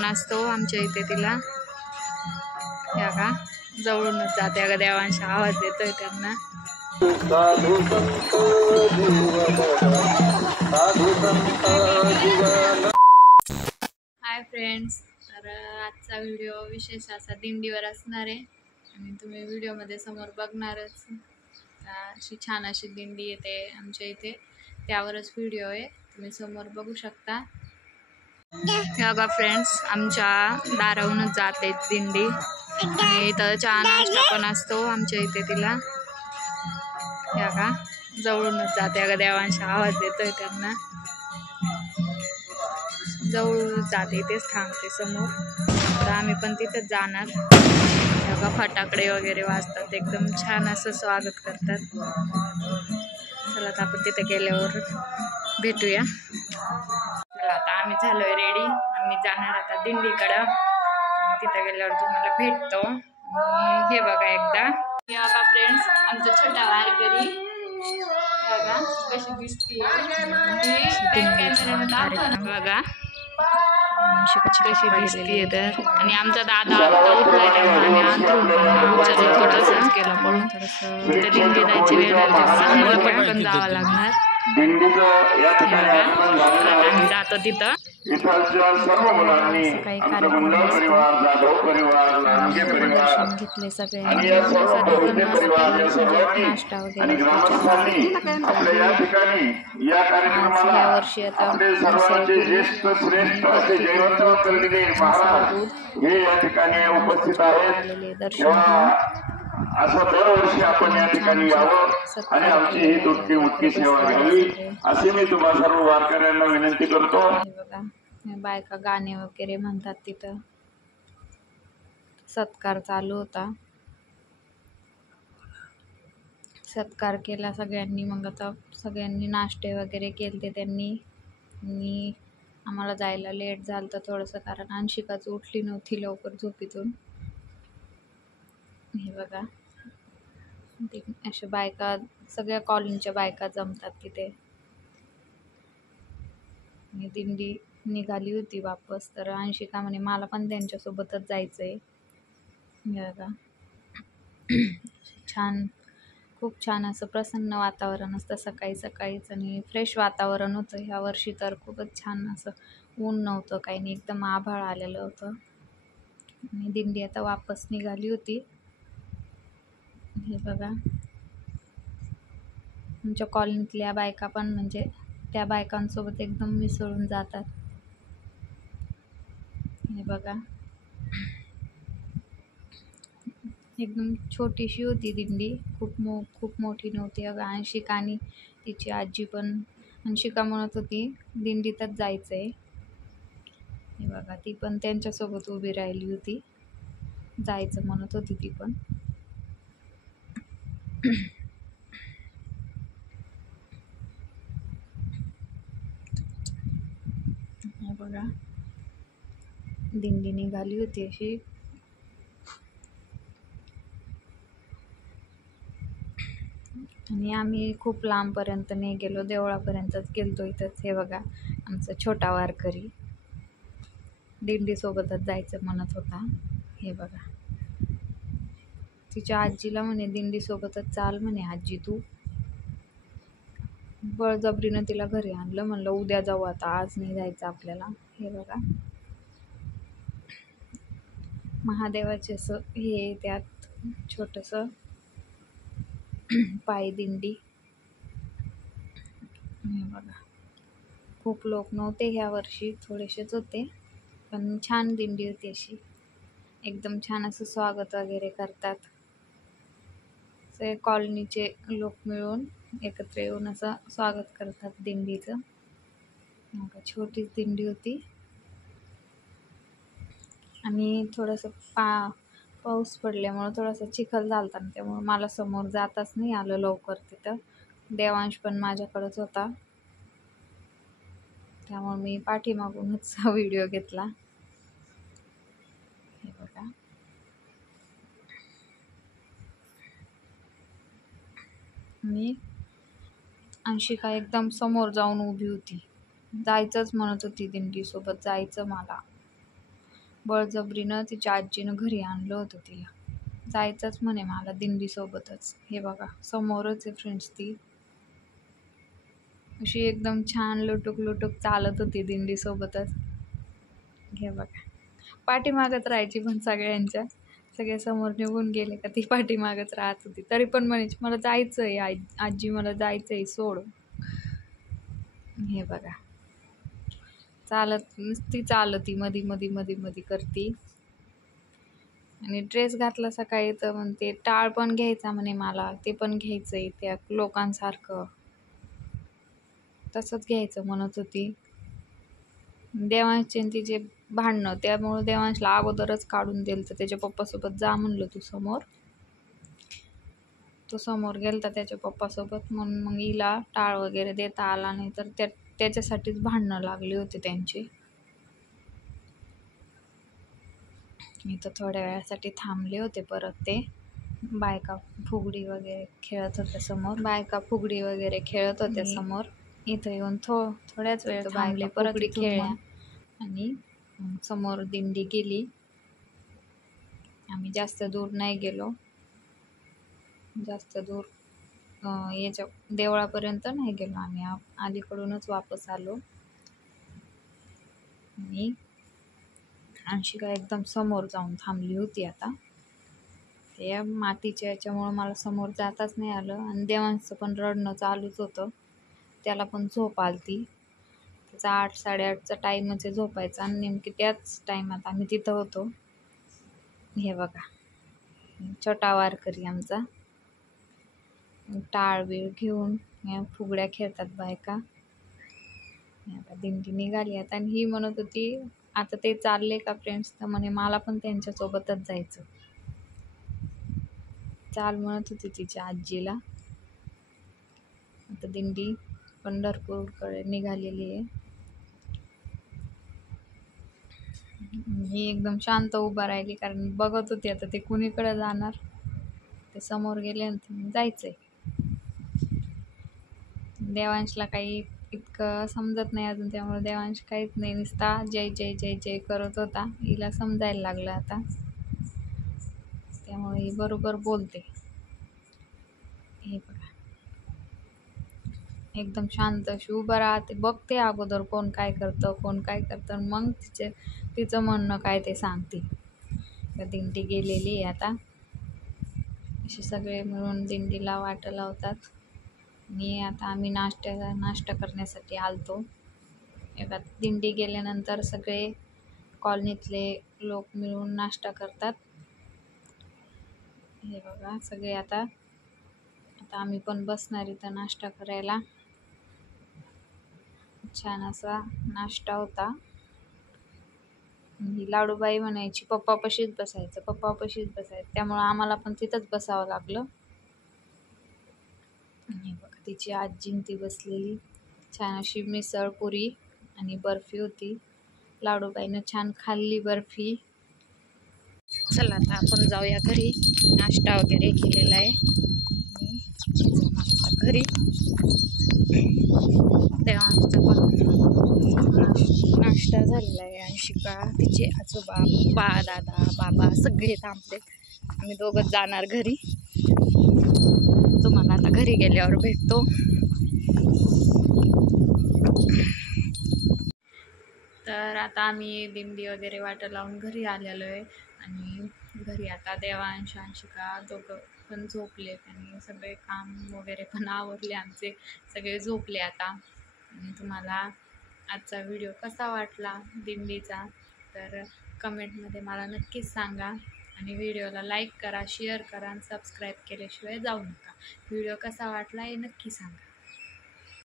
नसतो आमच्या इथे तिला या का जवळूनच जाते अगं देवांशी आवाज देतोय त्यांना. हाय फ्रेंड्स, तर आजचा व्हिडिओ विशेष असा दिंडीवर असणार आहे आणि तुम्ही व्हिडिओमध्ये समोर बघणारच. अशी छान अशी दिंडी येते आमच्या इथे, त्यावरच व्हिडिओ आहे, तुम्ही समोर बघू शकता. बघा फ्रेंड्स, आमच्या दाराहूनच जाते दिंडी आणि इथं चहा नाश्ता पण असतो आमच्या इथे तिला. या का जवळूनच जाते अगं देवांशी आवाज देतोय त्यांना. जवळूनच जाते, तेच थांबते समोर. तर आम्ही पण तिथेच जाणार. बघा फटाकडे वगैरे वाजतात, एकदम छान असं स्वागत करतात. चला आता आपण तिथे गेल्यावर भेटूया. चला आता आम्ही झालोय रेडी, आम्ही जाणार आता दिंडीकडं. तिथे गेल्यावर तुम्हाला भेटतो. हे बघा एकदा, हे बघा फ्रेंड्स, आमचं छोटा वारकरी बघा कशी दिसते बघा कशी दिसतीये तर. आणि आमचा दादा आता उठलाय त्यामुळे आम्ही अंथरून पण थोडंसंच केलं पळून. तिथे दिंडी जायची वेळ झाली, पटकन जावं लागणार. आम्ही जातो तिथं. सर्व मुलांनी दर्शन घेतले सगळ्यांनी, नाश्ता वगैरे या कार्यक्रमाला या वर्षी आता आपले सर्वांचे ज्येष्ठ श्रेष्ठ असे जयवंत कलगीधर महाराज हे या ठिकाणी उपस्थित आहेत. असं दरवर्षी आपण या ठिकाणी यावं आणि आमची ही तुटकी मुटकी सेवा घ्यावी अशी मी तुम्हा सर्व वारकऱ्यांना विनंती करतो. बायका गाणे वगैरे म्हणतात, तिथं सत्कार चालू होता. सत्कार केला सगळ्यांनी. मग आता सगळ्यांनी नाश्ते वगैरे केले त्यांनी. आणि आम्हाला जायला लेट झालं तर थोडंसं, कारण अंशिकाच उठली नव्हती लवकर झोपीतून. हे बघा अशा बायका, सगळ्या कॉलनीच्या बायका जमतात तिथे. आणि दिंडी निघाली होती वापस, तर अंशिका म्हणे मला पण त्यांच्यासोबतच जायचंय. हे बघा छान, खूप छान असं प्रसन्न वातावरण असतं सकाळी सकाळीच, आणि फ्रेश वातावरण होतं. ह्या वर्षी तर खूपच छान, असं ऊन नव्हतं काही नाही, एकदम आभाळ आलेलं होतं. आणि दिंडी आता वापस निघाली होती. हे बघा आमच्या कॉलनीतल्या बायका पण म्हणजे त्या बायकांसोबत एकदम मिसळून जातात. हे बघा एकदम छोटीशी होती दिंडी, खूप मोठी नव्हती. अगं अंशिका आणि तिची आजी पण, अंशिका म्हणत होती दिंडीतच जायचंय. हे बघा ती पण त्यांच्यासोबत उभी राहिली होती, जायचं म्हणत होती ती पण. हे बघा दिंडी निघाली होती अशी. आणि आम्ही खूप लांबपर्यंत नाही गेलो, देवळापर्यंतच गेलतो इथंच. हे बघा आमचा छोटा वारकरी दिंडीसोबतच जायचं म्हणत होता. हे बघा तिच्या आजीला म्हणे दिंडीसोबतच चाल म्हणे आजी तू. बळजबरीनं तिला घरी आणलं, म्हणलं उद्या जाऊ आता, आज नाही जायचं आपल्याला. हे बघा महादेवाचे असं हे त्यात छोटंसं पायी दिंडी. हे बघा खूप लोक नव्हते ह्या वर्षी, थोडेसेच होते, पण छान दिंडी होती अशी. एकदम छान असं स्वागत वगैरे करतात. सगळे कॉलनीचे लोक मिळून एकत्र येऊन असं स्वागत करतात दिंडीचं. छोटीच दिंडी होती. आणि थोडंसं पाऊस पडल्यामुळं थोडासा चिखल झालता, त्यामुळे मला समोर जाताच नाही आलं लवकर तिथं. देवांश पण माझ्याकडेच होता, त्यामुळे मी पाठीमागूनच व्हिडिओ घेतला. हे बघा मी अंशिका एकदम समोर जाऊन उभी होती. जायचंच म्हणत होती दिंडीसोबत, जायचं मला. बळजबरीनं तिच्या आजीनं घरी आणलं होतं तिला. जायचंच म्हणे मला दिंडीसोबतच. हे बघा समोरच आहे फ्रेंड्स ती. अशी एकदम छान लुटूक लुटूक चालत होती दिंडीसोबतच. हे बघा पाठीमागत राहायची पण सगळ्यांच्या. सगळे समोर निघून गेले का ती पाठीमागच राहत होती. तरी पण म्हणायची मला जायचंय आजी, मला जायचंय, सोड. हे बघा चालत नुसती चालती, मधी मधी मधी मधी करती. आणि ड्रेस घातला सकाळी तर म्हणते टाळ पण घ्यायचा म्हणे मला, ते पण घ्यायचंय त्या लोकांसारखं, तसंच घ्यायचं म्हणत होती. देवांशचे तिचे भांडणं, त्यामुळे देवांशला अगोदरच काढून दिलं. तर त्याच्या पप्पासोबत जा म्हणलं तू समोर. तो समोर गेलता त्याच्या पप्पासोबत, म्हणून मग हिला टाळ वगैरे देता आला नाही. तर त्याच्यासाठीच भांडणं लागली होती त्यांची. इथं थोड्या वेळासाठी थांबले होते. परत ते बायका फुगडी वगैरे खेळत होत्या समोर. समोर. इथं येऊन थोड्याच वेळ थांबले, परत खेळल्या आणि समोर दिंडी गेली. आम्ही जास्त दूर नाही गेलो, जास्त दूर याच्या देवळापर्यंत नाही गेलो. आम्ही अलीकडूनच वापस आलो. आणि अंशिका एकदम समोर जाऊन थांबली होती. आता ते मातीच्या याच्यामुळं मला समोर जाताच नाही आलं. आणि देवांचं पण रडणं चालूच होतं. त्याला पण झोप आलती. त्याचा 8-8:30चा टाईमच आहे झोपायचा. आणि नेमकी त्याच टाईमात आम्ही तिथं होतो. हे बघा छोटा वारकरी आमचा टाळ बीळ घेऊन फुगड्या खेळतात बायका. दिंडी निघाली आता. आणि ही म्हणत होती आता ते चालले का फ्रेंड्स, तर म्हणे मला पण त्यांच्यासोबतच जायचं. चाल म्हणत होती तिच्या आजीला. आता दिंडी पंढरपूरकडे निघालेली आहे. ही एकदम शांत उभा राहिली, कारण बघत होती आता ते कुणीकडे जाणार. ते समोर गेले जायचंय. देवांशला काही इतकं समजत नाही अजून, त्यामुळे देवांश काहीच नाही, नुसता जय जय जय जय करत होता. हिला समजायला लागलं आता, त्यामुळे ही बरोबर बोलते. हे बघा एकदम शांत अशी उभं राहते, बघते अगोदर कोण काय करतं, मग तिचं म्हणणं काय ते सांगते. दिंडी गेलेली आहे आता. असे सगळे मिळून दिंडीला वाट लावतात. आणि आता आम्ही नाश्ता करण्यासाठी आलतो. एका दिंडी गेल्यानंतर सगळे कॉलनीतले लोक मिळून नाश्ता करतात. हे बघा सगळे आता आम्ही पण बसणार इथं नाश्ता करायला. छान असा नाश्ता होता. ही लाडूबाई म्हणायची पप्पापाशीच बसायचं, त्यामुळं आम्हाला पण तिथंच बसावं लागलं. हे बघा तिची आजी ती बसलेली. छान अशी मिसळ पुरी आणि बर्फी होती. लाडूबाईनं छान खाल्ली बर्फी. चला आता आपण जाऊया घरी. नाश्ता वगैरे केलेला आहे घरी. देवांशचा पण नाश्ता झालेला आहे. अंशिका, तिचे आजोबा, दादा, बाबा सगळे थांबले. आम्ही दोघंच जाणार घरी. तुम्हाला आता घरी गेल्यावर भेटतो. तर आता आम्ही दिंडी वगैरे वाट लावून घरी आलेलो आहे. आणि घरी आता देवांश, अंशिका दोघं पण झोपलेत आणि सगळे काम वगैरे पण आवरले आमचे. सगळे झोपले आता. आणि तुम्हाला आजचा व्हिडिओ कसा वाटला दिंडीचा, तर कमेंटमध्ये मला नक्कीच सांगा. आणि व्हिडिओला लाईक करा, शेअर करा आणि सबस्क्राईब केल्याशिवाय जाऊ नका. व्हिडिओ कसा वाटला हे नक्की सांगा.